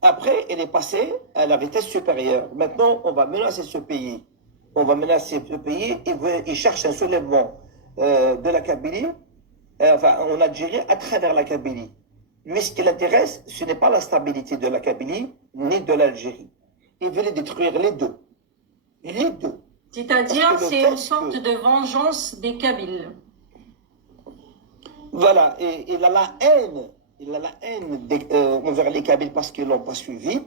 Après, elle est passée à la vitesse supérieure. Maintenant, on va menacer ce pays. On va menacer ce pays. Il cherche un soulèvement de la Kabylie, enfin, en Algérie, à travers la Kabylie. Lui, ce qui l'intéresse, ce n'est pas la stabilité de la Kabylie, ni de l'Algérie. Il veut les détruire les deux. Les deux. C'est-à-dire, c'est une sorte de vengeance des Kabyles. Voilà, et il a la haine. Il a la haine envers les Kabyles parce qu'ils ne l'ont pas suivi.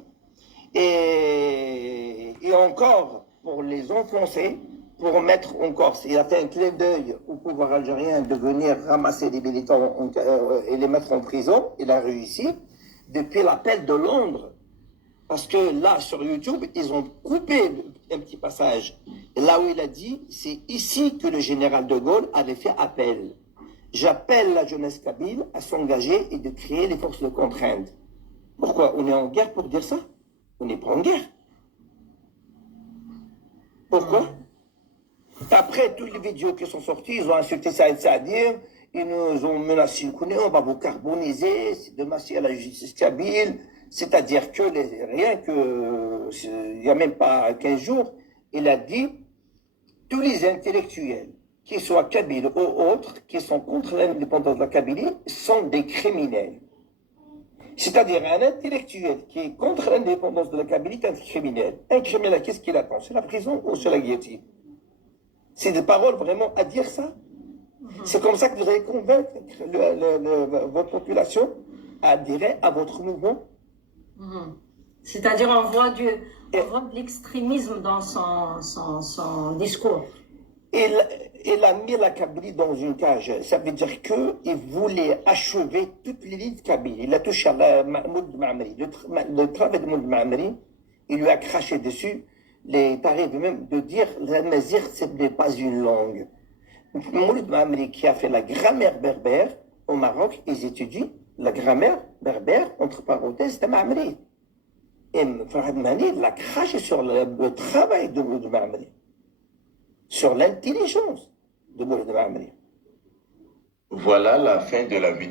Et encore, pour les enfoncer, pour mettre encore, il a fait un clin d'œil au pouvoir algérien de venir ramasser des militants et les mettre en prison. Il a réussi depuis l'appel de Londres. Parce que là, sur YouTube, ils ont coupé un petit passage. Là où il a dit, c'est ici que le général de Gaulle avait fait appel. J'appelle la jeunesse kabyle à s'engager et de créer les forces de contrainte. Pourquoi? On est en guerre pour dire ça? On n'est pas en guerre. Pourquoi? Après, toutes les vidéos qui sont sorties, ils ont insulté Saïd Saadir, ils nous ont menacé, on va vous carboniser, c'est de masser à la justice kabyle. C'est-à-dire que, rien que, il n'y a même pas 15 jours, il a dit, tous les intellectuels, qu'ils soient kabyles ou autres, qui sont contre l'indépendance de la Kabylie, sont des criminels. C'est-à-dire un intellectuel qui est contre l'indépendance de la Kabylie est un criminel. Un criminel, qu'est-ce qu'il attend? C'est la prison ou c'est la guillotine? C'est des paroles vraiment à dire ça? C'est comme ça que vous allez convaincre votre population à adhérer à votre mouvement? C'est-à-dire on voit de l'extrémisme dans son discours. Il a mis la Kabylie dans une cage. Ça veut dire qu'il voulait achever toutes les lignes kabyles. Il a touché à Mahmoud Ma'amri. Le travail de Mahmoud Ma'amri, il lui a craché dessus. Il arrive même de dire la mazir, ce n'est pas une langue. Mahmoud Ma'amri, qui a fait la grammaire berbère au Maroc, ils étudient la grammaire berbère, entre parenthèses, de Ma'amri. Et Farhad Mani l'a craché sur le travail de Mahmoud Ma'amri, sur l'intelligence de Mahmoud Ma'amri. Voilà la fin de la vidéo.